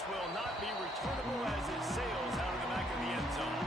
This will not be returnable as it sails out of the back of the end zone.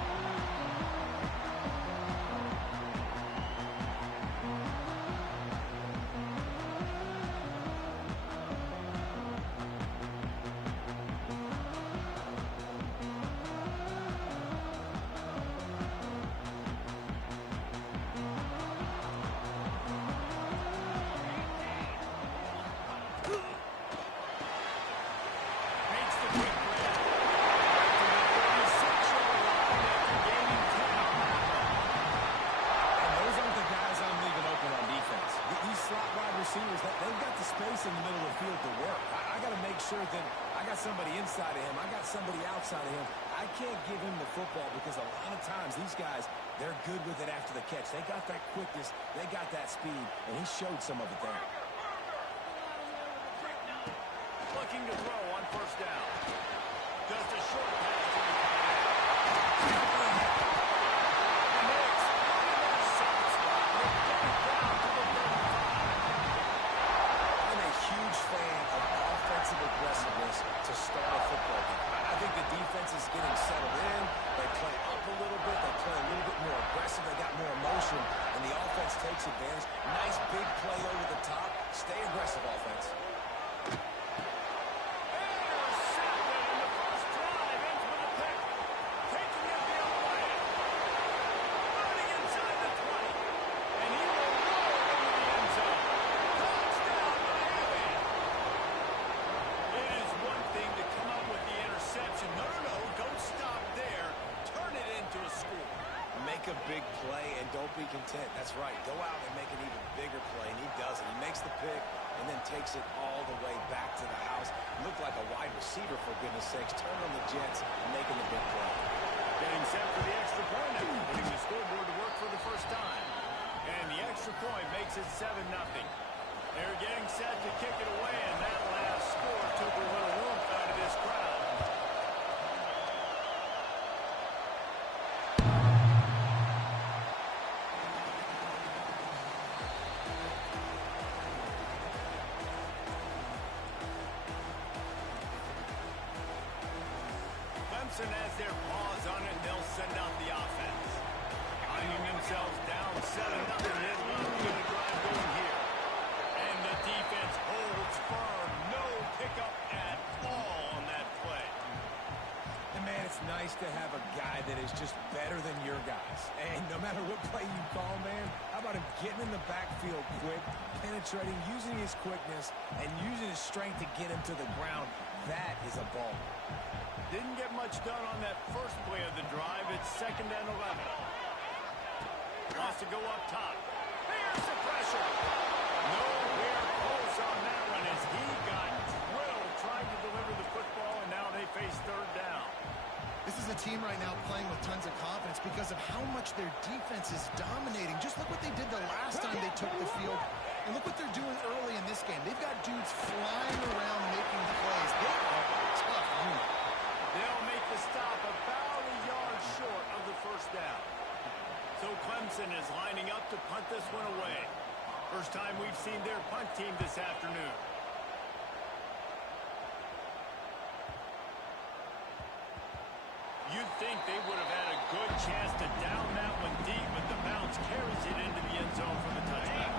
They've got the space in the middle of the field to work. I got to make sure that I got somebody inside of him. I got somebody outside of him. I can't give him the football because a lot of times these guys, they're good with it after the catch. They got that quickness. They got that speed, and he showed some of it there. Looking to throw on first down. Just a short pass to the tight end. Aggressiveness to start a football game. I think the defense is getting settled in. They play up a little bit. They play a little bit more aggressive. They got more emotion, and the offense takes advantage. Nice big play over the top. Stay aggressive, offense. Make a big play and don't be content. That's right. Go out and make an even bigger play, and he does it. He makes the pick and then takes it all the way back to the house. Looked like a wide receiver, for goodness sakes. Turn on the Jets, making the big play. Getting set for the extra point after putting the scoreboard to work for the first time. And the extra point makes it 7-0. They're getting set to kick it away, and that last score took a little warmth out of this crowd. Clemson has their paws on it, they'll send out the offense. Finding themselves down 7-0, they love to get a drive going here. And the defense holds firm. No pickup at all on that play. And man, it's nice to have a guy that is just better than your guys. And no matter what play you call, man, how about him getting in the backfield quick, penetrating, using his quickness, and using his strength to get him to the ground. That is a ball. Didn't get much done on that first play of the drive. It's 2nd and 11. Wants to go up top. Here's the pressure. Nowhere close on that one as he got drilled trying to deliver the football, and now they face 3rd down. This is a team right now playing with tons of confidence because of how much their defense is dominating. Just look what they did the last time they took the field, and look what they're doing early in this game. They've got dudes flying around making plays. They are a tough unit. They'll make the stop about a yard short of the first down. So Clemson is lining up to punt this one away. First time we've seen their punt team this afternoon. You'd think they would have had a good chance to down that one deep, but the bounce carries it into the end zone for the touchback.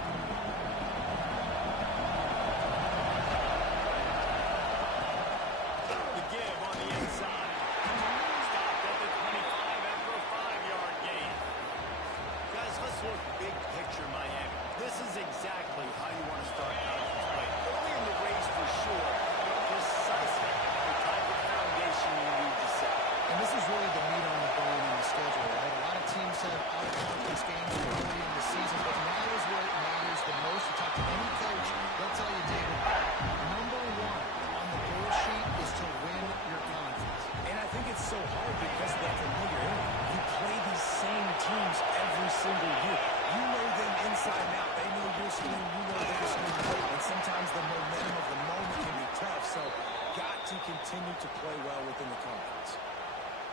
Exactly how you want to start conference play. Early in the race for sure, but precisely the type of foundation you need to set. And this is really the meat on the bone in the schedule, right? A lot of teams have out-of-conference games early in the season, but now is where it matters the most. You talk to any coach, they'll tell you, David, number one on the goal sheet is to win your conference. And I think it's so hard because of that familiarity. You play these same teams every single year. You know them inside and out. They know your scheme, you know their scheme. And sometimes the momentum of the moment can be tough. So got to continue to play well within the conference.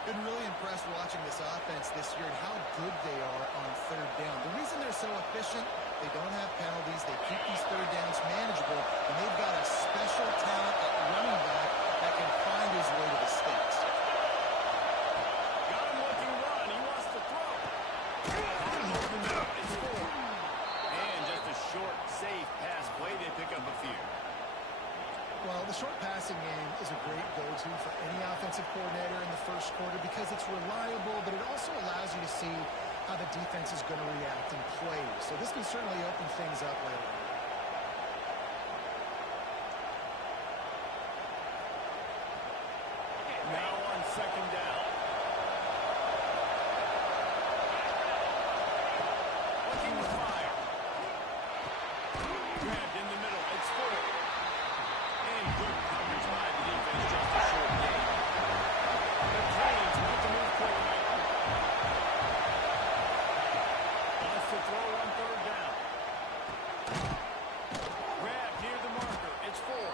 Been really impressed watching this offense this year and how good they are on 3rd down. The reason they're so efficient, they don't have penalties. They keep these 3rd downs manageable. And they've got a special talent at running back that can find his short passing game is a great go-to for any offensive coordinator in the first quarter because it's reliable, but it also allows you to see how the defense is going to react and play. So this can certainly open things up later on. Now on second down. Looking to fire. Grabbed in the middle. It's full. And good coverage by the defense. Just a short gain. The Canes want to move quickly. Wants to throw on third down. Grabbed near the marker. It's full.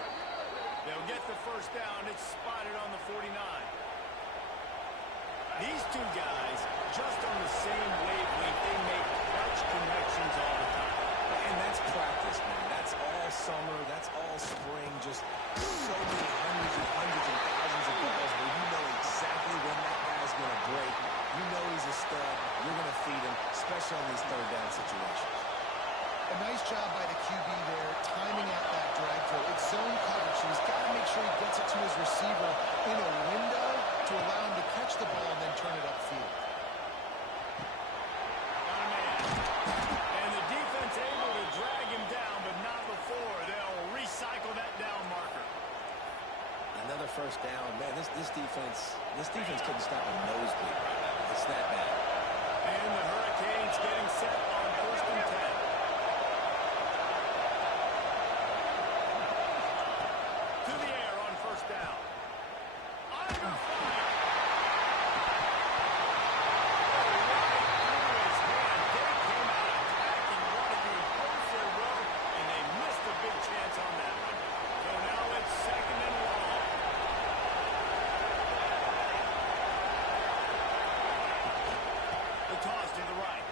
They'll get the first down. It's spotted on the 49. These two guys, just on the same wavelength, they make clutch connections all the time. And that's practice, man. That's all summer. That's all spring. Just so many hundreds and thousands of balls where you know exactly when that guy's going to break. You know he's a stud. You're going to feed him, especially on these third down situations. A nice job by the QB there, timing out that drag throw. It's zone coverage, so he's got to make sure he gets it to his receiver in a window to allow him to catch the ball and then turn it upfield. Got a man. And the defense able to drag him down, but not before. They'll recycle that down marker. Another first down. Man, this defense couldn't stop a nosebleed right now. It's that bad. And the Hurricanes getting set on first and 10. To the air on first down. Under fire. Right through his hand. They came out attacking, wanted to impose their will, and they missed a big chance on that one. So now it's second and long. The toss to the right.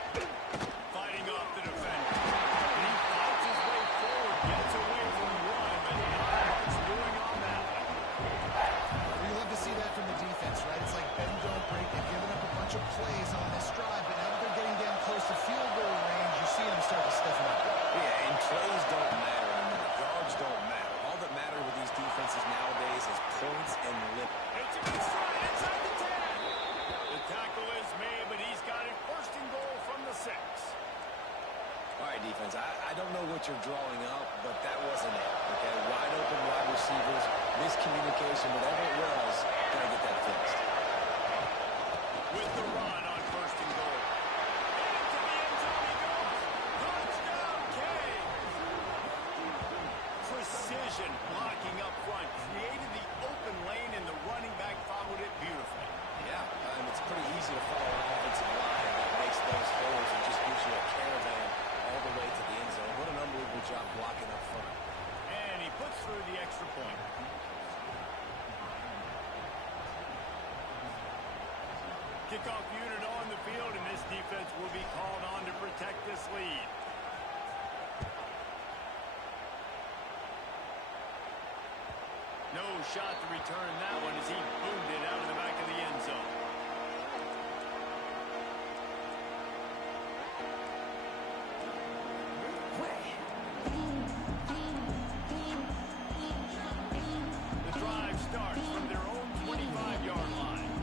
Fighting off the defender. He fights his way forward, gets away from one, but not much doing on that one. We love to see that from the defense, right? It's like bend, don't break. They've given up a bunch of plays on this drive, but now that they're getting down close to field goal range, you see them start to stiffen up. Yeah, and plays don't matter anymore. Yards don't matter. All that matter with these defenses nowadays is points and lip. It's a good stride inside the 10. The tackle is made, but he's got it first and goal from the 6. All right, defense, I don't know what you're drawing up, but that wasn't it, okay? Wide open wide receivers, miscommunication, whatever it was, got to get that fixed. With the run on first and goal. Into the end zone he goes. Touchdown, Canes. Precision blocking up front. Created the open lane, and the running back followed it beautifully. Yeah, it's pretty easy to follow an offensive line that makes those holes and just gives you a caravan all the way to the end zone. What an unbelievable job blocking up front. And he puts through the extra point. Kickoff unit on the field, and this defense will be called on to protect this lead. No shot to return that one as he boomed it out of the back of the end zone. The drive starts from their own 25-yard line.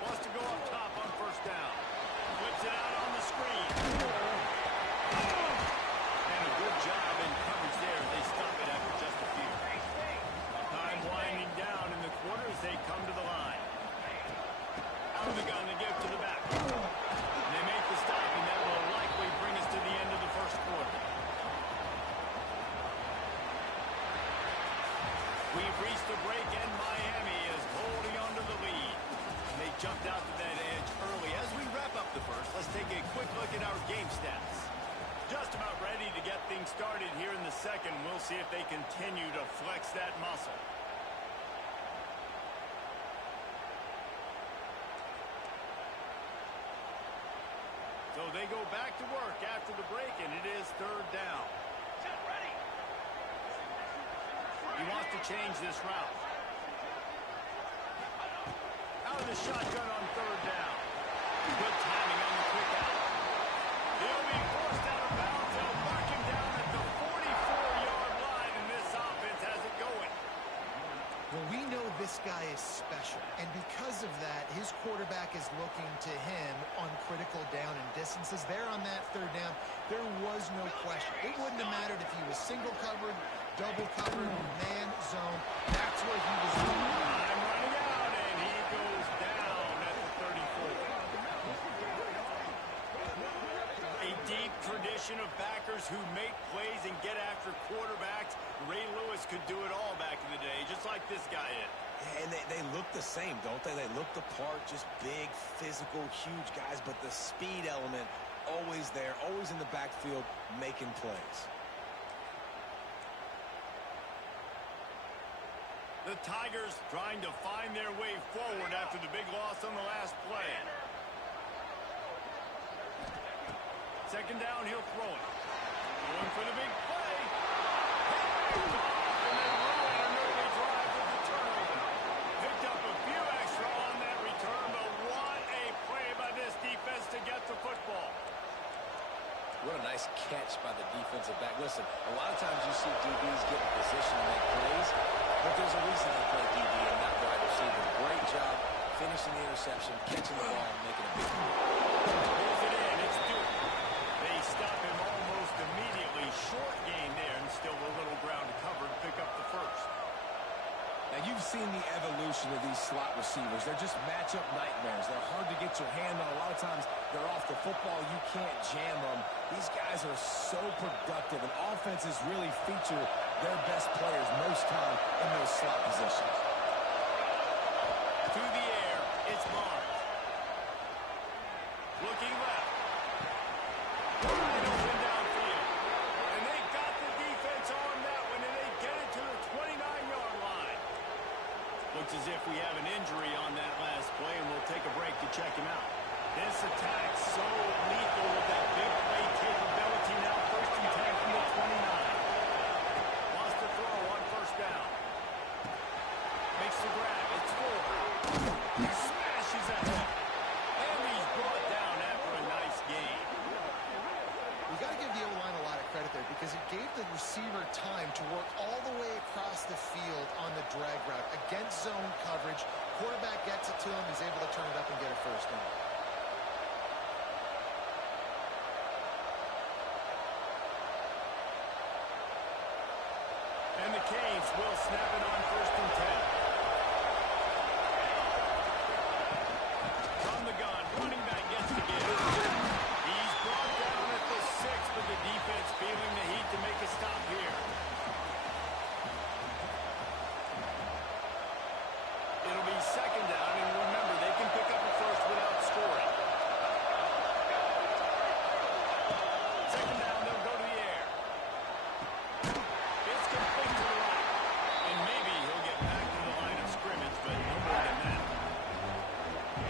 Wants to go up top on first down. Flips it out on the screen. And a good job in coverage there. They stop it after just a few. Time winding down in the quarter as they come to the line. Out of the gun to give to the back. And they make the stop, and that will likely bring us to the end of the first quarter. We've reached the break, and Miami is holding on to the lead. They jumped out to that edge early. As we wrap up the first, let's take a quick look at our game stats. Just about ready to get things started here in the second. We'll see if they continue to flex that muscle. So they go back to work after the break, and it is third down. He wants to change this route. Out of the shotgun on third down. Good timing on the quick out. He'll be forced out of bounds. They'll mark him down at the 45. looking to him on critical down and distances. There on that third down, there was no question. It wouldn't have mattered if he was single covered, double covered, man zone. That's where he was running. I'm running out, and he goes down at the 34. A deep tradition of backers who make plays and get after quarterbacks. Ray Lewis could do it all back in the day, just like this guy is. Yeah, and they look the same, don't they? They look the part, just big, physical, huge guys, but the speed element always there, always in the backfield, making plays. The Tigers trying to find their way forward after the big loss on the last play. Second down, he'll throw it. Going for the big play. And then ruin an early drive with the turnover. Picked up a few extra on that return, but what a play by this defense to get the football. What a nice catch by the defensive back. Listen, a lot of times you see DBs get in position to make plays, but there's a reason they play DB and not wide receiver. Great job finishing the interception, catching the ball, and making a big play. Pulls it in. It's Duke. They stop him almost immediately. Short gain there, and still a little ground to cover to pick up the first. Now, you've seen the evolution of these slot receivers. They're just matchup nightmares. They're hard to get your hand on. A lot of times, they're off the football. You can't jam them. These guys are so productive, and offenses really feature their best players most time in those slot positions. To the air, it's Barnes. Looking left. Wide open downfield. And they got the defense on that one, and they get it to the 29-yard line. Looks as if we have an injury on that last play, and we'll take a break to check him out. This attack so lethal with that big play capability. Now first and 10 from the 29. Wants to throw on first down. Makes the grab. It's 4. He smashes ahead. And he's brought down after a nice gain. You got to give the O-line a lot of credit there because it gave the receiver time to work all the way across the field on the drag route against zone coverage. Quarterback gets it to him. He's able to turn it up and get a first down. And the Canes will snap it on first and 10. From the gun, running back gets to give. He's brought down at the 6, but the defense feeling the heat to make a stop here. It'll be second down, and remember, they can pick up a first without scoring. Second down, they'll go to the air. It's complete to the right. And maybe he'll get back to the line of scrimmage, but no more than that.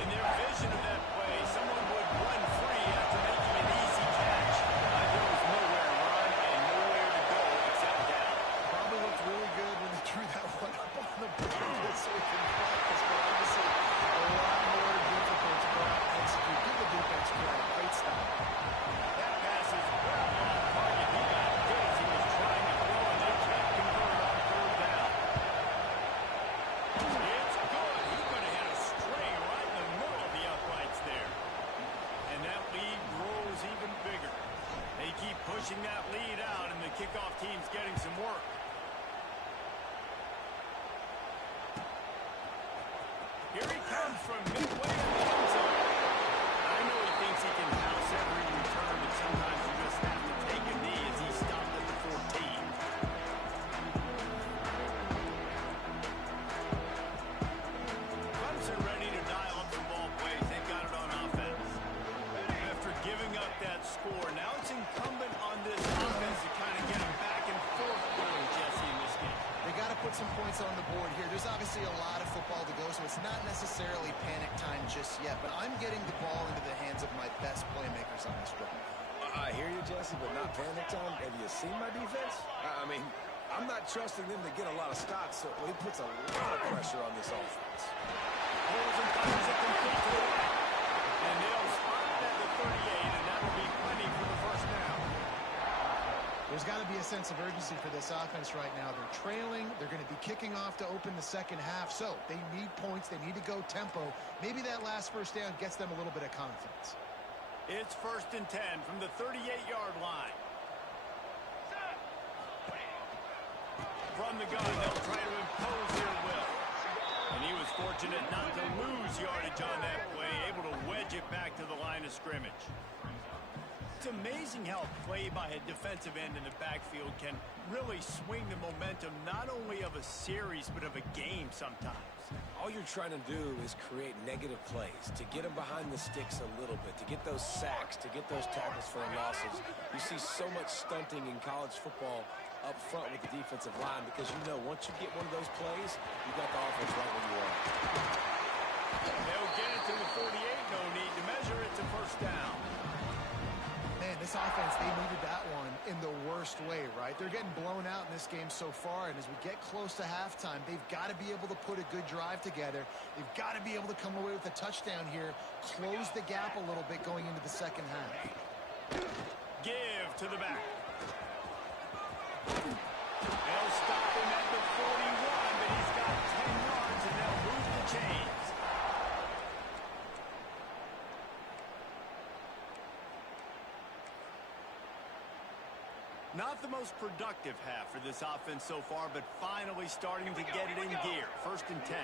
In their vision of that play, someone would run free after making an easy catch. There was nowhere to run and nowhere to go except down. Probably looked really good when they threw that one up on the board this week in practice, but obviously a lot more difficult to go out and execute. Give the defense credit. Great stop. That pass is well off target. He got good as he was trying to throw, and they can't convert on third down. It's good. He could have hit a string right in the middle of the uprights there. And that lead grows even bigger. They keep pushing that lead out, and the kickoff team's getting some work. Here he comes from midway in the end zone. I know he thinks he can house every return, but sometimes you just have to take a knee as he stopped at the 14. Clemson ready to dial up some ball plays. They've got it on offense. After giving up that score, now it's incumbent on this offense to kind of get it back and forth going, Jesse, in this game. They got to put some points on the board here. There's obviously a lot of football to go, so it's not necessarily panic time just yet, but I'm getting the ball into the hands of my best playmakers on this drive. I hear you, Jesse, but not panic time. Have you seen my defense? I mean, I'm not trusting them to get a lot of stops, so he puts a lot of pressure on this offense. Holds and fires it complete to the right. And they'll spot it at the 38, and that'll be plenty for the first down. There's there's got to be a sense of urgency for this offense right now. They're trailing. They're going to be kicking off to open the second half. So they need points. They need to go tempo. Maybe that last first down gets them a little bit of confidence. It's 1st and 10 from the 38-yard line. From the gun, they'll try to impose their will. And he was fortunate not to lose yardage on that play, able to wedge it back to the line of scrimmage. It's amazing how a play by a defensive end in the backfield can really swing the momentum not only of a series but of a game sometimes. All you're trying to do is create negative plays, to get them behind the sticks a little bit, to get those sacks, to get those tackles for losses. You see so much stunting in college football up front with the defensive line because you know once you get one of those plays, you got the offense right where you are. They'll get it to the 48, no need to measure. It's a 1st down. Man, this offense, they needed that one in the worst way, right? They're getting blown out in this game so far, and as we get close to halftime, they've got to be able to put a good drive together. They've got to be able to come away with a touchdown here, close the gap a little bit going into the second half. Give to the back. They'll stop him at the 41, but he's got 10 yards, and they'll move the chains. Not the most productive half for this offense so far, but finally starting to get it in gear. 1st and 10.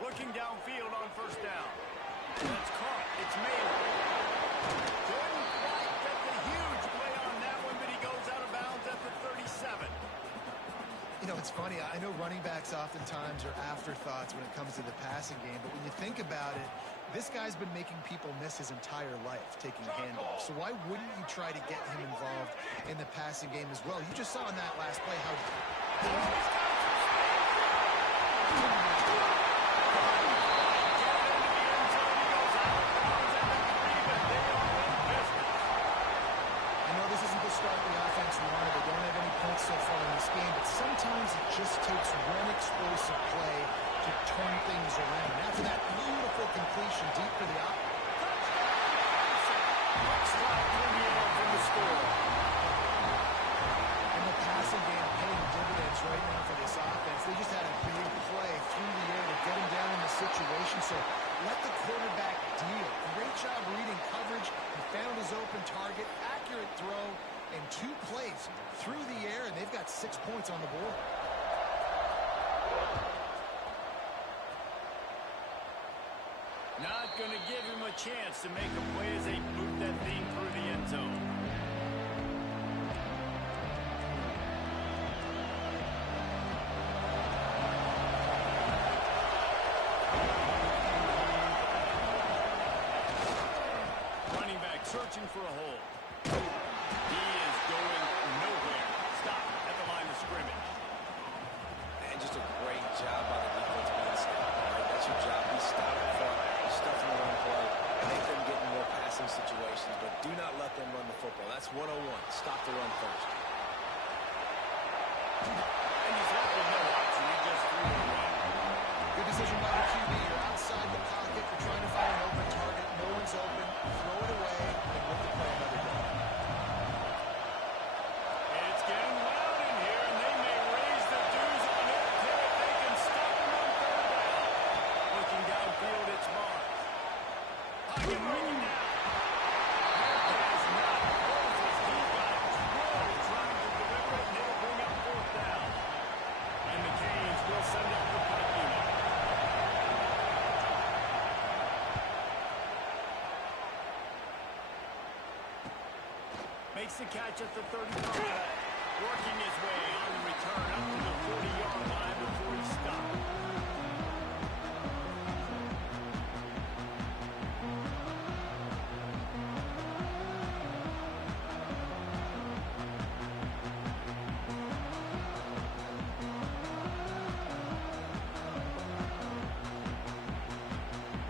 Looking downfield on 1st down. That's caught. It's made. Couldn't quite get the huge play on that one, but he goes out of bounds at the 37. You know, it's funny. I know running backs oftentimes are afterthoughts when it comes to the passing game, but when you think about it, this guy's been making people miss his entire life taking handoffs. So why wouldn't you try to get him involved in the passing game as well? You just saw in that last play how... I know this isn't the start the offense wanted. They don't have any points so far in this game, but sometimes it just takes one explosive play to turn things around. After that beautiful completion deep for the option. From the score. And the passing game paying dividends right now for this offense. They just had a big play through the air to get him down in the situation. So let the quarterback deal. Great job reading coverage. He found his open target, accurate throw, and 2 plays through the air, and they've got 6 points on the board. Not going to give him a chance to make a play as they boot that thing through the end zone. Running back searching for a hole. He is going nowhere. Stop at the line of scrimmage. And just a great job by the defense being stopped. Right? That's your job. Be stopped in front. Stuff in the run play. Make them get in more passing situations, but do not let them run the football. That's 101. Stop the run first. And he's left with no option. He just threw it away. Good decision by the QB. You're outside the pocket. You're trying to find an open target. No one's open. Throw it away and look to play another down. It's getting loud in here, and they may raise the dues on it until they can stop him on 3rd down. Looking downfield, it's Mark. Pocket bringing down. That pass not closes. He got drilled trying to deliver it, and it'll bring up 4th down. And the Canes will send out the punt unit. Makes the catch at the 35. Working his way on the return up to the 40-yard line before he stopped.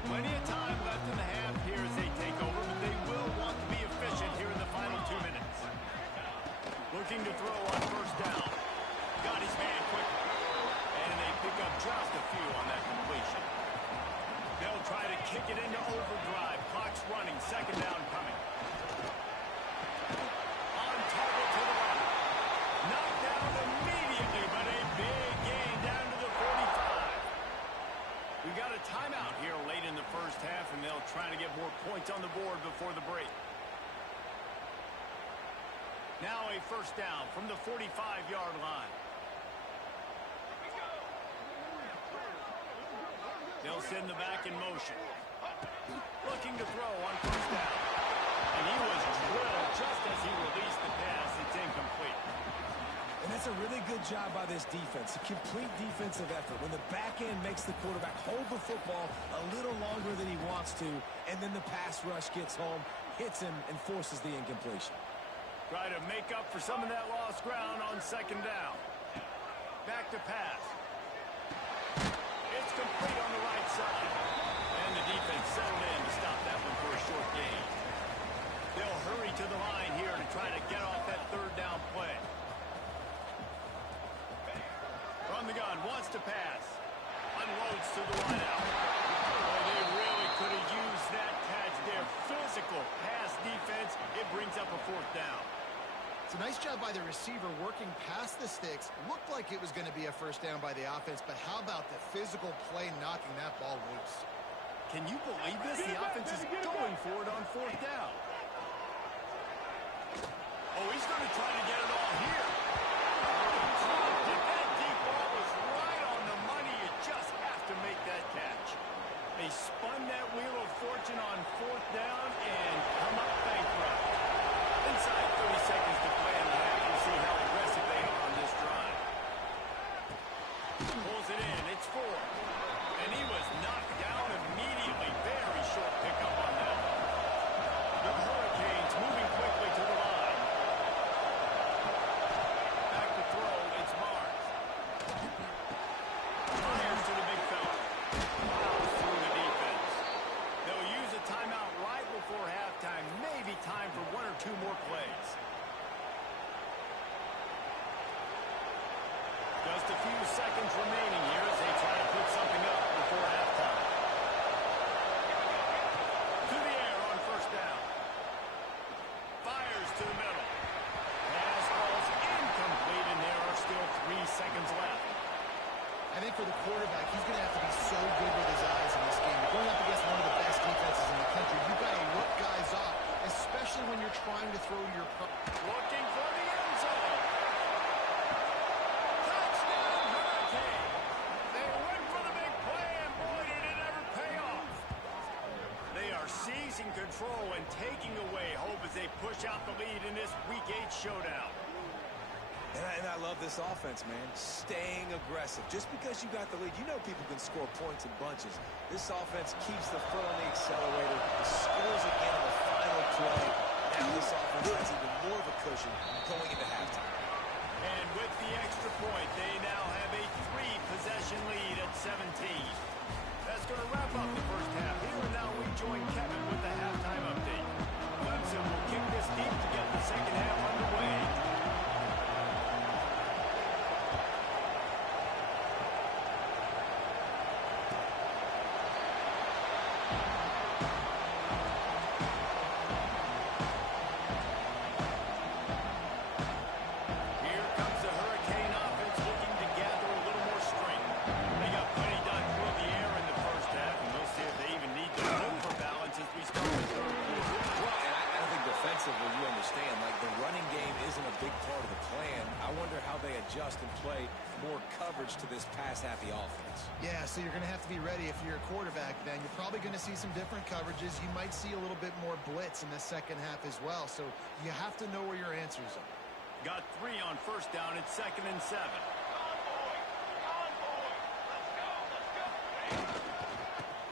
Plenty of time left in the half here as they take over, but they will want to be efficient here in the final 2 minutes. Looking to throw on 1st down. Got his man quickly. And they pick up just a few on that completion. They'll try to kick it into overdrive. Clock's running. 2nd down coming. On trying to get more points on the board before the break. Now a first down from the 45-yard line. They'll send the back in motion. Looking to throw on first down. And he was drilled just as he released the pass. It's incomplete. And that's a really good job by this defense. A complete defensive effort. When the back end makes the quarterback hold the football a little longer than he wants to, and then the pass rush gets home, hits him, and forces the incompletion. Try to make up for some of that lost ground on second down. Back to pass. It's complete on the right side. And the defense settled in to stop that one for a short gain. They'll hurry to the line here to try to get off that third down play. From the gun, wants to pass. Unloads to the wideout. Oh, they really could have used that catch there. Physical pass defense. It brings up a fourth down. It's a nice job by the receiver working past the sticks. Looked like it was going to be a first down by the offense, but how about the physical play knocking that ball loose? Can you believe this? The offense is going for it on fourth down. Oh, he's going to try to get it all here. That deep ball was right on the money. You just have to make that catch. They spun that wheel of fortune on fourth down and come up bankrupt. Inside 30 seconds to play in the half. We'll see how aggressive they are on this drive. Pulls it in. It's 4. And he was knocked down immediately. Very short pickup on that. The Hurricanes moving quickly to the line. Back to throw. It's Mars. Fires to the big fella. Out through the defense. They'll use a timeout right before halftime. Maybe time for 1 or 2 more plays. Just a few seconds remaining here as they try to put something up before halftime. To the air on first down. Fires to the middle. Pass falls incomplete, and there are still 3 seconds left. I think for the quarterback, he's going to have to be so good with his eyes in this game. You're going up against one of the best defenses in the country. You've got to look guys off, especially when you're trying to throw your... Looking for the end zone. Touchdown, Hurricane. They went for the big play, and boy, did it ever pay off. They are seizing control and taking away hope as they push out the lead in this Week 8 showdown. And I love this offense, man. Staying aggressive. Just because you got the lead, you know people can score points in bunches. This offense keeps the foot on the accelerator, scores again in the final play. Now this offense has even more of a cushion going into halftime. And with the extra point, they now have a 3-possession lead at 17. That's going to wrap up the first half here, and now we join Kevin with the halftime update. Clemson will kick this deep to get the second half underway. You understand, like the running game isn't a big part of the plan. I wonder how they adjust and play more coverage to this pass-happy offense. Yeah, so you're going to have to be ready if you're a quarterback then. You're probably going to see some different coverages. You might see a little bit more blitz in the second half as well. So you have to know where your answers are. Got 3 on first down. It's 2nd and 7.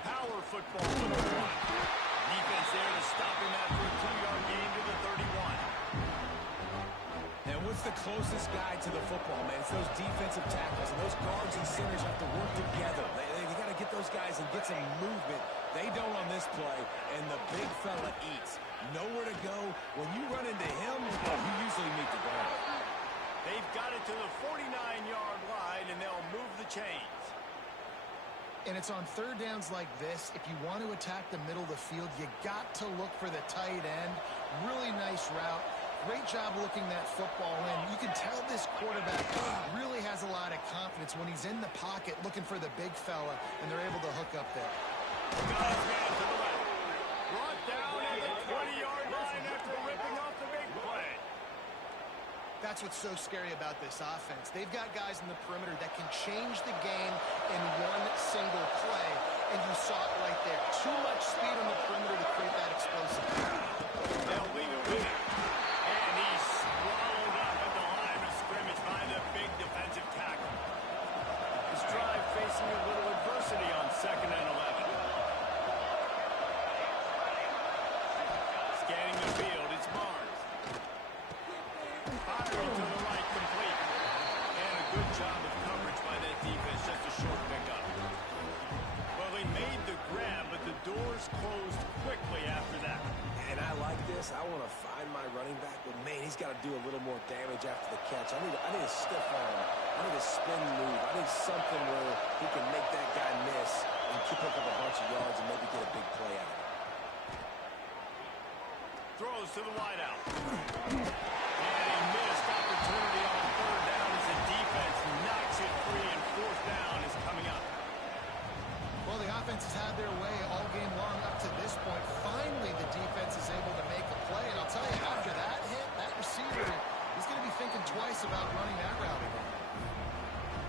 Power football for the 1. Defense there to stop him after a 2-yard gain to the 31. And what's the closest guy to the football, man? It's those defensive tackles, and those guards and centers have to work together. They got to get those guys and get some movement. They don't on this play, and the big fella eats. Nowhere to go. When you run into him, you usually meet the ground. They've got it to the 49-yard line, and they'll move the chains. And it's on third downs like this. If you want to attack the middle of the field, you got to look for the tight end. Really nice route. Great job looking that football in. You can tell this quarterback really has a lot of confidence when he's in the pocket looking for the big fella, and they're able to hook up there. Got his man to the left. that's what's so scary about this offense. They've got guys in the perimeter that can change the game in one single play, and you saw it right there. Too much speed on the perimeter to create that explosive. They'll leave it with him. And he's swallowed up at the line of scrimmage by the big defensive tackle. His drive facing a little adversity on 2nd and 11. Scanning the field, it's Barnes. Firing to the right, complete. And a good job of coverage by that defense, just a short pickup. Well, they made the grab, but the doors closed quickly after that. And I like this. I want to find my running back, but man, he's got to do a little more damage after the catch. I need a stiff arm. I need a spin move. I need something where he can make that guy miss and pick up a bunch of yards and maybe get a big play out of it. Throws to the wideout. And a missed opportunity on 3rd down as the defense knocks it free, and 4th down is coming up. Well, the offense has had their way all game long up to this point. Finally, the defense is able to make a play. And I'll tell you, after that hit, that receiver, he's going to be thinking twice about running that route again.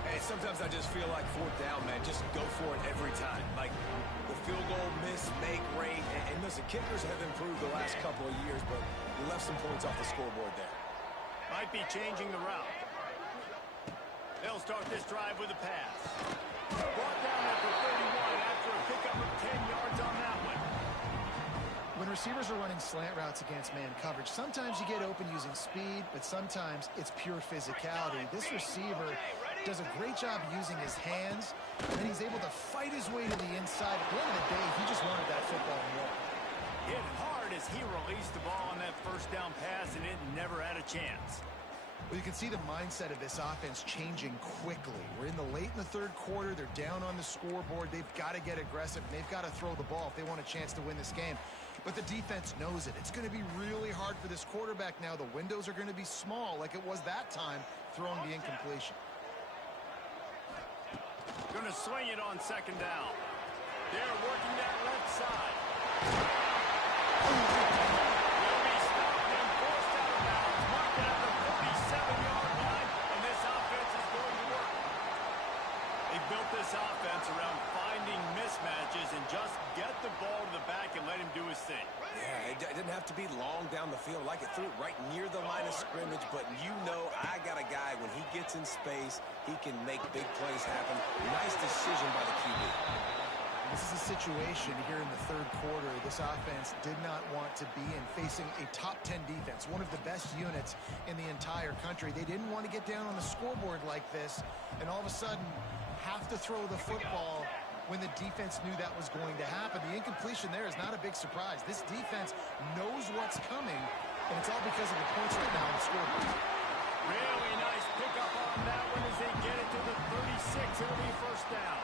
Hey, sometimes I just feel like 4th down, man. Just go for it every time. Like the field goal, miss, make, rate. And listen, kickers have improved the last couple of years, but we left some points off the scoreboard there. Might be changing the route. They'll start this drive with a pass. Brought down at the 31 after a pickup of 10 yards on that one. When receivers are running slant routes against man coverage, sometimes you get open using speed, but sometimes it's pure physicality. This receiver does a great job using his hands, and then he's able to fight his way to the inside. At the end of the day, he just wanted that football more. Hit hard as he released the ball on that 1st down pass, and it never had a chance. Well, you can see the mindset of this offense changing quickly. We're in the late in the 3rd quarter. They're down on the scoreboard. They've got to get aggressive. They've got to throw the ball if they want a chance to win this game. But the defense knows it. It's going to be really hard for this quarterback now. The windows are going to be small like it was that time throwing the incompletion. Going to swing it on 2nd down. They're working that left side. Will be stopped and forced out of bounds. Marked at the 47-yard line, and this offense is going to work. They built this offense around finding mismatches and just get the ball to the back and let him do his thing. Yeah, it didn't have to be long down the field. Like it threw it right near the line of scrimmage, but you know I got a guy, when he gets in space, he can make big plays happen. Nice decision by the QB. This is a situation here in the 3rd quarter this offense did not want to be in, facing a top 10 defense, one of the best units in the entire country. They didn't want to get down on the scoreboard like this and all of a sudden have to throw the football when the defense knew that was going to happen. The incompletion there is not a big surprise. This defense knows what's coming, and it's all because of the points right now on the scoreboard. Really nice pickup on that one as they get it to the 36. It'll be 1st down.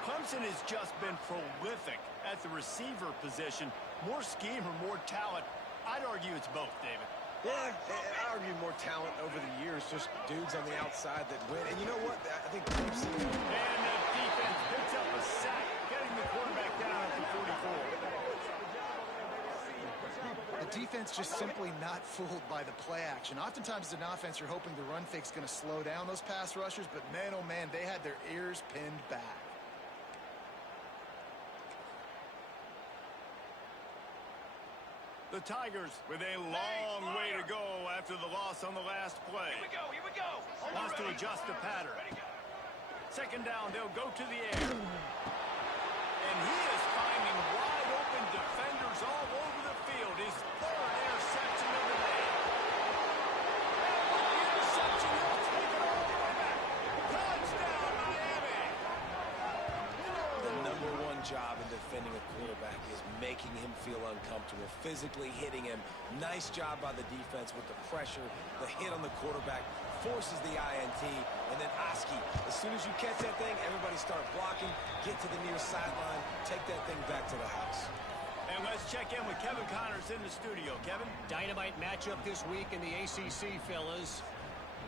Clemson has just been prolific at the receiver position. More scheme or more talent? I'd argue it's both, David. Yeah, I argue more talent over the years, just dudes on the outside that win. And you know what? I think Clemson... And the defense picks up a sack, getting the quarterback down at the 44. The defense just simply not fooled by the play action. Oftentimes as an offense, you're hoping the run fake's going to slow down those pass rushers, but man, oh man, they had their ears pinned back. The Tigers with a long way to go after the loss on the last play. Here we go. Wants to adjust the pattern. 2nd down, they'll go to the air. And he is finding wide open defenders all over the field. His 3rd interception of the day. Interception, he'll take it all the way back. Touchdown, Miami. The #1 job in defending a quarterback is making him feel uncomfortable, physically hitting him. Nice job by the defense with the pressure. The hit on the quarterback forces the INT, and then Oski, as soon as you catch that thing, everybody start blocking, get to the near sideline, take that thing back to the house. And let's check in with Kevin Connors in the studio. Kevin? Dynamite matchup this week in the ACC, fellas.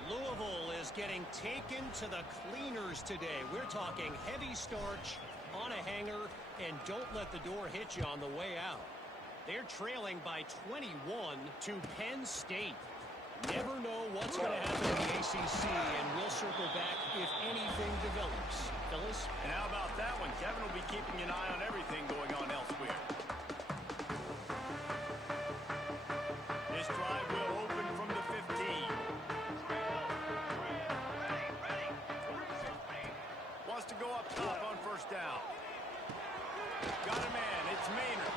Louisville is getting taken to the cleaners today. We're talking heavy starch on a hanger, and don't let the door hit you on the way out. They're trailing by 21 to Penn State. Never know what's going to happen in the ACC, and we'll circle back if anything develops. Phyllis? And how about that one? Kevin will be keeping an eye on everything going on elsewhere. This drive will open from the 15. Wants to go up top on first down. Got a man. It's Maynard.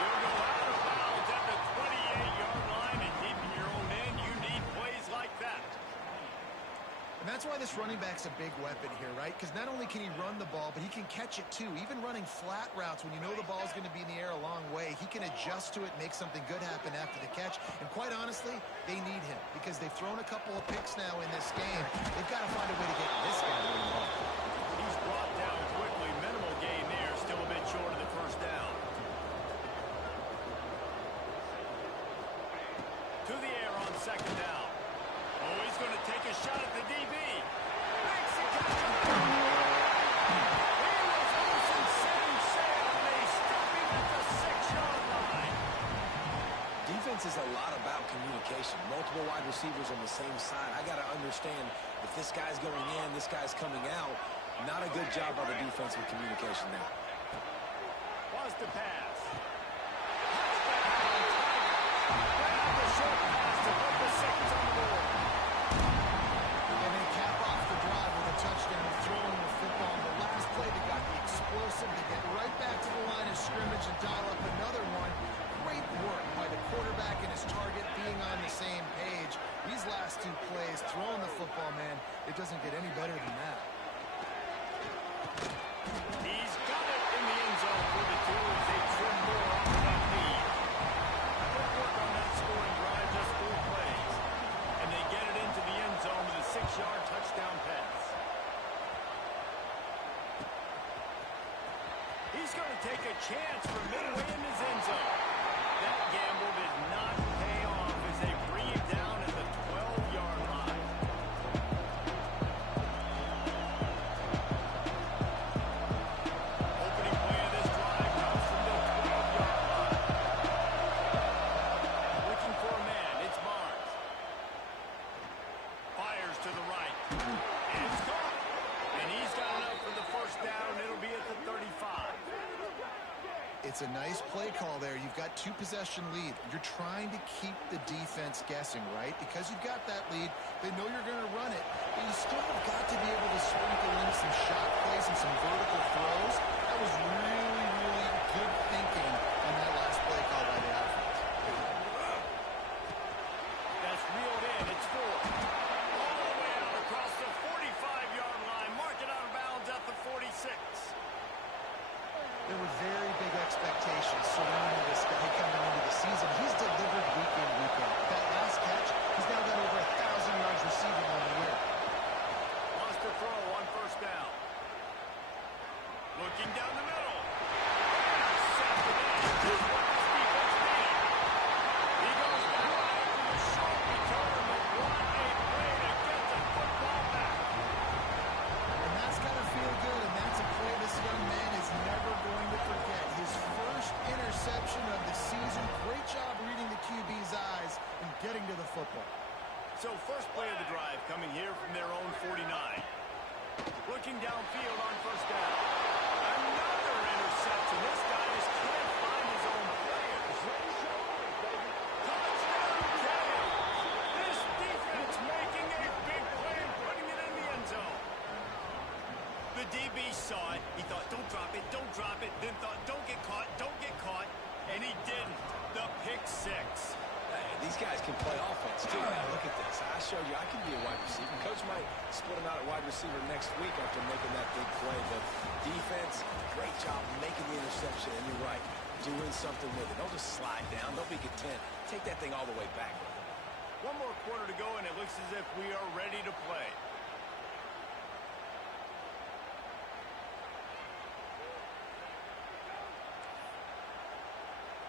He'll go out of bounds at the 28-yard line, and deep in your own end, you need plays like that. And that's why this running back's a big weapon here, right? Because not only can he run the ball, but he can catch it too. Even running flat routes when you know the ball's going to be in the air a long way, he can adjust to it, make something good happen after the catch. And quite honestly, they need him because they've thrown a couple of picks now in this game. They've got to find a way to get this guy involved. He's brought down quickly. Minimal gain there. Still a bit short of the first down. To the air on second down. Oh, he's going to take a shot at the DB. Makes the catch. He was losing same sail, and they stop him at the 6-yard line. Defense is a lot about communication. Multiple wide receivers on the same side. I got to understand if this guy's going in, this guy's coming out. Not a good job by the defense with communication there. Was the pass. Grab the short pass to put the Saints on the board. And they cap off the drive with a touchdown throwing the football. On the last play, they got the explosive to get right back to the line of scrimmage and dial up another one. Great work by the quarterback and his target being on the same page. These last two plays, throwing the football, man, it doesn't get any better than that. He's got it in the end zone for the two as they trim more off that lead. Good work on that scoring drive, just 4 plays. And they get it into the end zone with a 6-yard touchdown pass. He's going to take a chance from midway in his end zone. That gamble did not pay off as they bring him down at the 12-yard line. Opening play of this drive comes from the 12-yard line. Looking for a man. It's Barnes. Fires to the right. And it's caught. And he's got enough for the first down. It'll be at the 35. It's a nice play call there. You've got 2-possession lead. You're trying to keep the defense guessing, right? Because you've got that lead, they know you're going to run it, but you still have got to be able to sprinkle in some shot plays and some vertical throws. That was really, really good thinking on that last play call by the offense. That's reeled in. It's 4. All the way out across the 45-yard line. Mark it out of bounds at the 46. There were very big expectations surrounding this guy coming into the season. He's delivered week in, week out. That last catch, he's now got over 1,000 yards receiving on the year. Wants to throw on first down. Looking down the middle. Sets it in. Just what this defense needed. He goes down after the short return, but what a play to get the football back. And that's got to feel good, and that's a play this young man is never going to forget. His first interception of the season. Great job reading the QB's eyes and getting to the football. So first play of the drive coming here from their own 49. Looking downfield on first down. Another interception. This guy just can't find his own players. Touchdown, Kevin. This defense making a big play and putting it in the end zone. The DB saw it. He thought, don't drop it, don't drop it. Then thought, don't get caught, don't get caught. And he didn't. The pick 6. Hey, these guys can play offense, too. Man, look at this. I showed you I can be a wide receiver. Coach might split him out at wide receiver next week after making that big play. But defense, great job making the interception. And you're right, doing something with it. Don't just slide down. Don't be content. Take that thing all the way back. One more quarter to go, and it looks as if we are ready to play.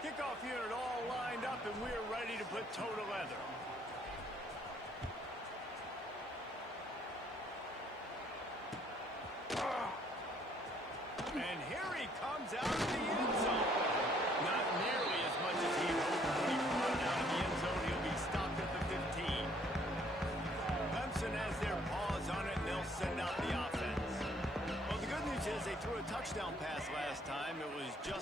Kickoff unit all lined up, and we're ready to put toe to leather. And here he comes out of the end zone. Not nearly as much as he hoped when he brought it out of the end zone. He'll be stopped at the 15.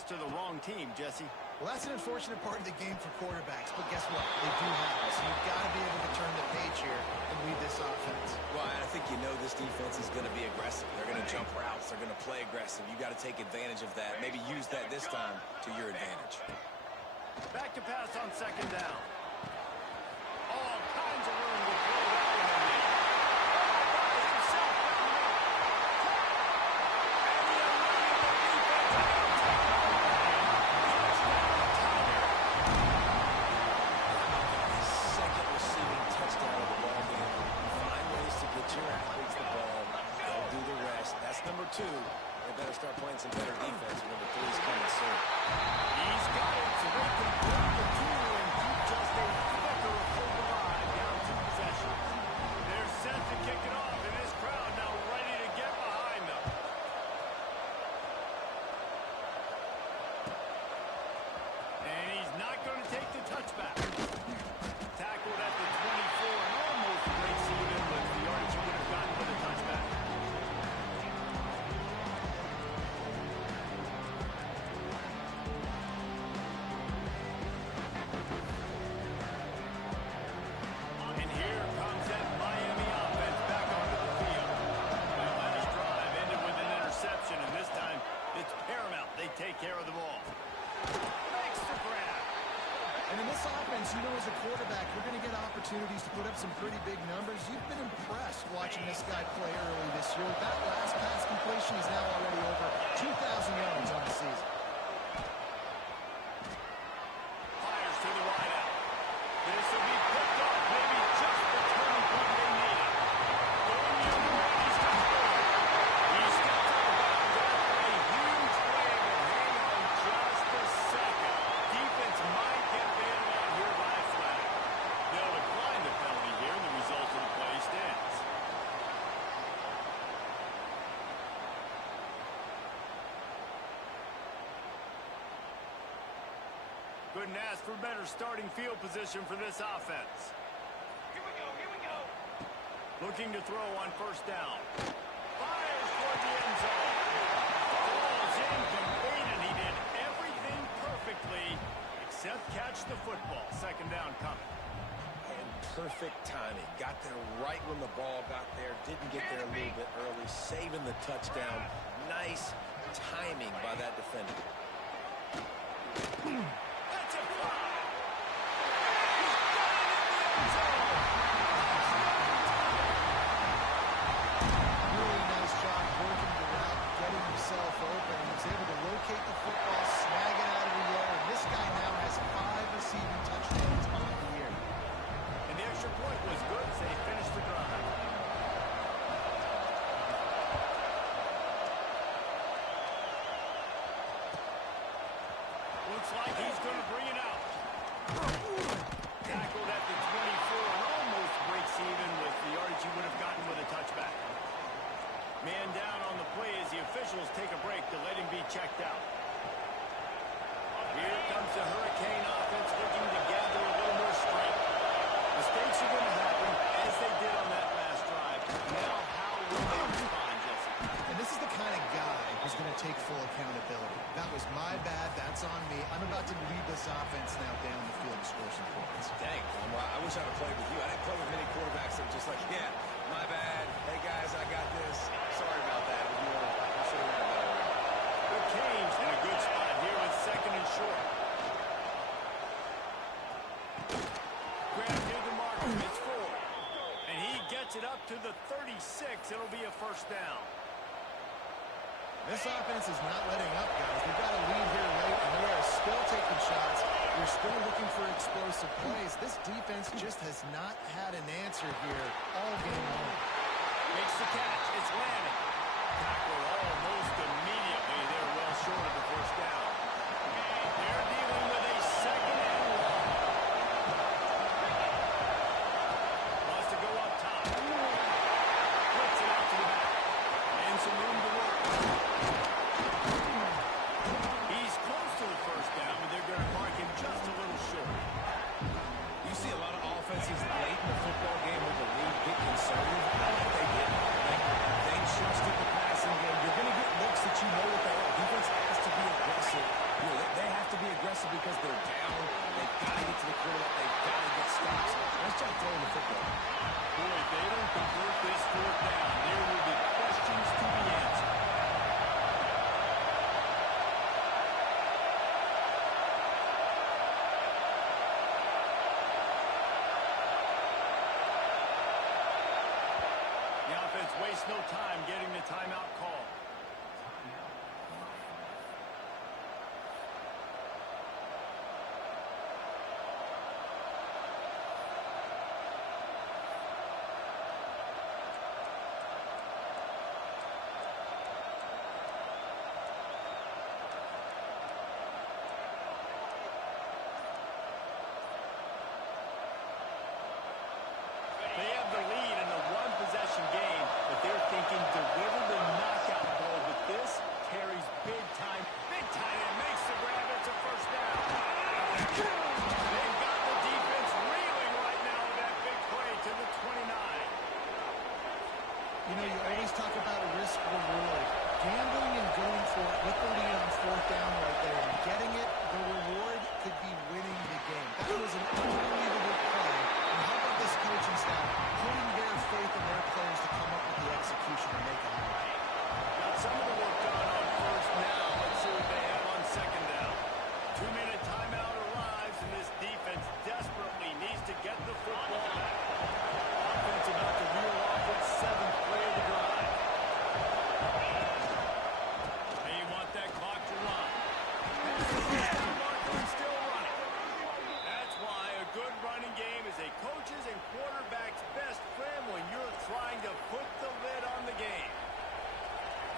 to the wrong team, Jesse. Well, that's an unfortunate part of the game for quarterbacks, but guess what? They do happen, so you've got to be able to turn the page here and lead this offense. Well, I think you know this defense is going to be aggressive. They're going to jump routes. They're going to play aggressive. You got to take advantage of that. Maybe use that this time to your advantage. Back to pass on second down. All kinds of room to throw that one in there. Himself down the middle. And the Second receiving touchdown of the ball game. Find ways to get your athletes the ball. They'll do the rest. That's number 2. They better start playing some better defense when the 3's coming soon. He's got it, so they can put the 2 and keep just a flicker of hope alive down 2 possessions. They're set to kick it off, and this crowd now ready to get behind them. And he's not going to take the touchback. Tackled at the 24 and almost breaks even with the yardage he would have gotten with a touchback. And here comes that Miami offense back onto the field. That last drive ended with an interception, and this time it's paramount they take care of the ball. Makes the grab. And in this offense, you know, as a quarterback, you're going to get opportunities to put up some pretty big numbers. You've been impressed watching this guy play early this year. That last pass completion is now already over 2,000 yards on the season. Fires to the wideout. This will be picked off. Maybe just the turning point they needed. Going near the right, he's got the ball. He stepped out of bounds after a huge play, but hang on just a second. Defense might get bailed out here by a flag. They'll decline the penalty here, and the result of the play stands. Couldn't ask for better starting field position for this offense. Here we go. Looking to throw on first down. Fires toward the end zone. Falls incomplete, and he did everything perfectly except catch the football. Second down coming. And perfect timing. Got there right when the ball got there. Didn't get there a little bit early. Saving the touchdown. Nice timing by that defender. That's a fly. He's got it in the end zone. Really nice job working the route, getting himself open. He was able to locate the football, snag it out of the air, and this guy now has 5 receiving touchdowns on the year. And the extra point was good as they finished the drive. Looks like he's going to bring it out. Tackled at the 24 and almost breaks even with the yardage he would have gotten with a touchback. Man down on the play as the officials take a break to let him be checked out. Here comes the Hurricane offense looking to gather a little more strength. Mistakes are going to happen as they did on that last drive. Now how will they respond, Jesse? And this is the kind of guy who's going to take full accountability. That was my bad. That's on me. I'm about to lead this offense now down the field and score some points. Dang, I wish I would play with you. I didn't play with many quarterbacks that were just like, yeah, my bad. Hey, guys, I got this. Sorry about that. It was more, I should have ran a better way. The Canes in a good spot here with second and short. Grab near the marker. It's 4. And he gets it up to the 36. It'll be a first down. This offense is not letting up, guys. They've got a lead here late, and they are still taking shots. They're still looking for explosive plays. This defense just has not had an answer here all game long. Makes the catch. It's landed. Tackled almost immediately. They're well short of the first down. They're dealing with a second and long. Wants to go up top. Flips it out to the back. And some room to work. He's close to the first down, but they're going to mark him just a little short. You see a lot of offenses late in the football game with the lead get conservative. I like they did. Like, they trusted the passing game. You're pressure because they're down. They've got to get to the quarterback. They've got to get stops. Nice job throwing the football. Boy, if they don't convert this fourth down, there will be questions to be answered. The offense wastes no time getting the timeout call. They have the lead in a one-possession game, but they're thinking deliver the knockout ball with this. Carries big time, and makes the grab. It's a first down. They've got the defense reeling right now with that big play to the 29. You know, you always talk about risk-reward. Gambling and going for it with the lead on fourth down right there and getting it, the reward could be winning the game. That was an unbelievable play. And how about this coaching staff putting their faith in their players to come up with the execution and make it happen? Got some of the work done on first. Now let's see what they have on second down. 2-minute timeout arrives, and this defense desperately needs to get the football back. Offense about to reel off its seventh play of the drive. They want that clock to run. Marker is still running. That's why a good running game is a coach's and quarterback's best friend when you're trying to put the lid on the game.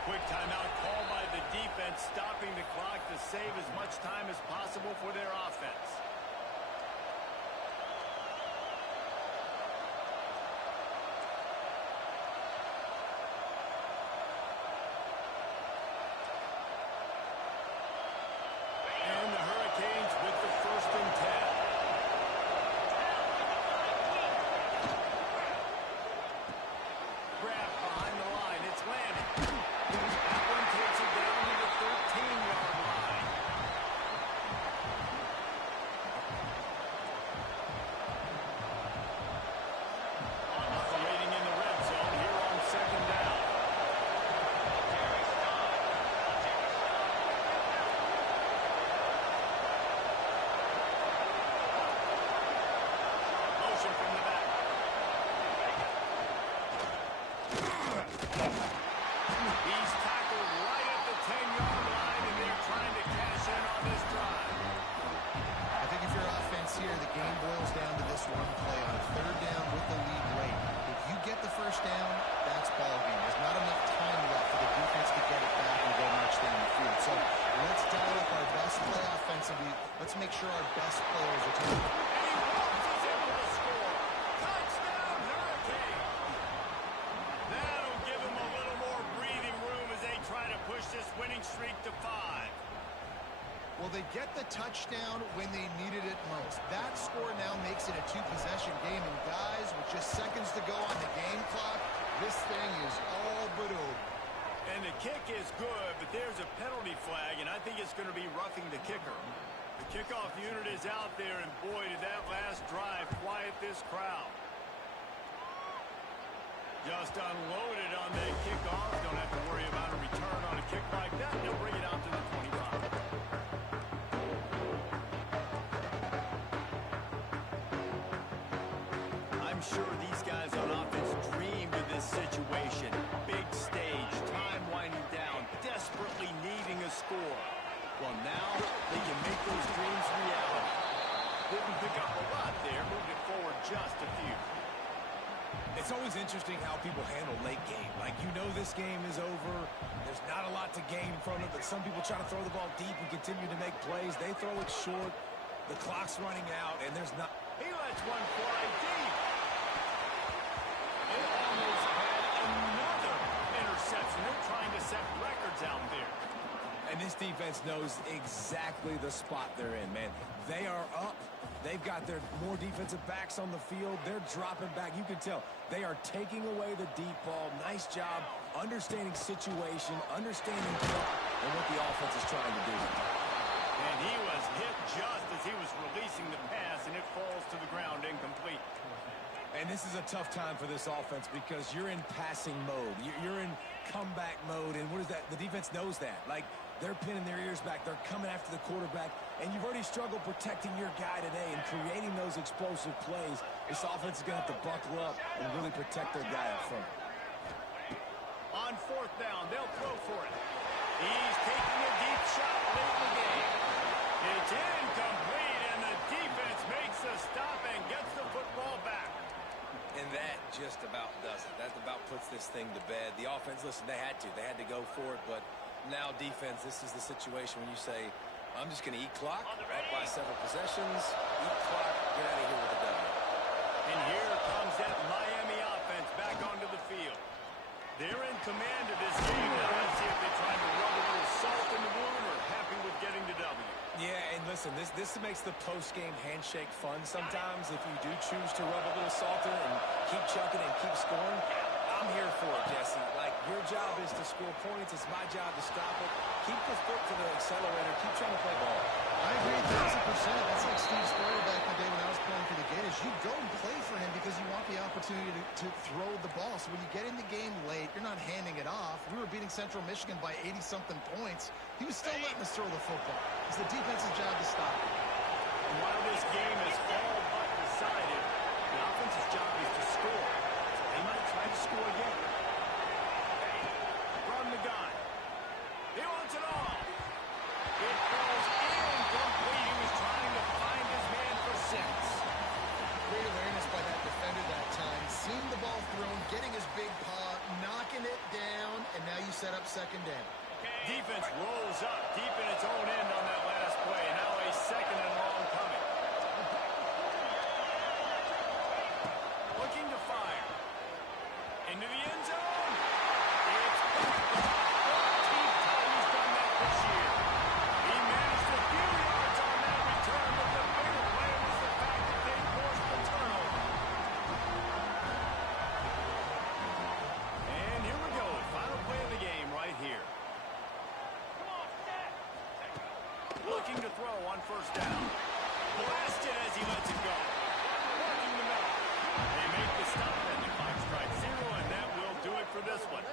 Quick timeout called by the defense, stopping the clock to save as much time as possible for their offense. And the Hurricanes with the 1st and 10. Grab behind the line. It's landed. That one takes it down to the 13-yard line. Operating in the red zone here on second down. Motion from the back. He's tackled right at the 10-yard line, and they're trying to cash in on this drive. I think if you're offense here, the game boils down to this one play on third down with the lead late. If you get the first down, that's ball game. There's not enough time left for the defense to get it back and go march down the field. So let's dial up our best play offensively. Let's make sure our best players are taking it. And he launches into the score. Touchdown, Hurricane. That'll give them a little more breathing room as they try to push this winning streak to 5. Well, they get the touchdown when they needed it most. That score now makes it a two-possession game. And guys, with just seconds to go on the game clock, this thing is all but over. And the kick is good, but there's a penalty flag, and I think it's going to be roughing the kicker. The kickoff unit is out there, and boy, did that last drive quiet this crowd. Just unloaded on that kickoff. Don't have to worry about a return on a kick like that. They'll bring it out to the 25. I'm sure these guys on offense dreamed of this situation. Big stage, time winding down, desperately needing a score. Well, now they can make those dreams reality. Didn't pick up a lot there, moved it forward just a few. It's always interesting how people handle late game. Like, you know this game is over. There's not a lot to gain from it, but some people try to throw the ball deep and continue to make plays. They throw it short. The clock's running out, and there's not... He lets one fly deep. They almost had another interception. They're trying to set records out there. And this defense knows exactly the spot they're in, man. They are up. They've got their more defensive backs on the field. They're dropping back. You can tell they are taking away the deep ball. Nice job understanding situation, understanding clock, and what the offense is trying to do. And he was hit just as he was releasing the pass, and it falls to the ground incomplete. And this is a tough time for this offense because you're in passing mode. You're in comeback mode, and what is that? The defense knows that. Like, they're pinning their ears back. They're coming after the quarterback, and you've already struggled protecting your guy today and creating those explosive plays. This offense is going to have to buckle up and really protect their guy up front. On fourth down, they'll throw for it. He's taking a deep shot late in the game. It's incomplete, and the defense makes a stop and gets the football back. And that just about does it. That about puts this thing to bed. The offense, listen, they had to go for it, but now defense, this is the situation when you say, I'm just going to eat clock, up by several possessions, eat clock, get out of here with a W. And here comes that Miami offense back onto the field. They're in command of this game now. Let's see if they try to rub a little salt in the wound or happy with getting the W. Yeah, and listen, this makes the post-game handshake fun sometimes if you do choose to rub a little salt in and keep chucking and keep scoring. I'm here for it, Jesse. Like, your job is to score points. It's my job to stop it. Keep your foot to the accelerator. Keep trying to play ball. I agree 1,000%. That's like Steve Spurrier back in the day when I was playing for the Gators. You go and play for him because you want the opportunity to throw the ball. So when you get in the game late, you're not handing it off. We were beating Central Michigan by 80-something points. He was still letting us throw the football. It's the defense's job to stop it. And while this game is all but decided, the offense's job is to score. So they might try to score again. From the gun. He wants it all. It falls incomplete. He was trying to find his man for 6. Great awareness by that defender that time. Seeing the ball thrown, getting his big paw, knocking it down, and now you set up second down. Defense rolls up deep in its own end on that last play. Now a second and long coming. Looking to fire. Into the end zone. It's picked off. 14th time he's done that this year. He managed a few yards on that return, but the bigger play was the fact that they forced the turnover. And here we go. Final play of the game right here. Looking to throw on first down. Blasted as he lets it go. Working the middle. They make the stop, and the clock strikes 0, and that will do it for this one.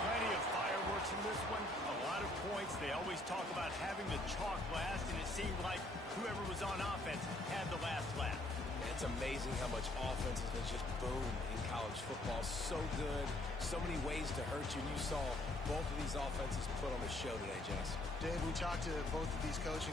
Plenty of fireworks in this one. A lot of points. They always talk about having the chalk last, and it seemed like whoever was on offense had the last laugh. It's amazing how much offense has just boom in college football. So good. So many ways to hurt you. And you saw both of these offenses put on the show today, Jess. Dave, we talked to both of these coaching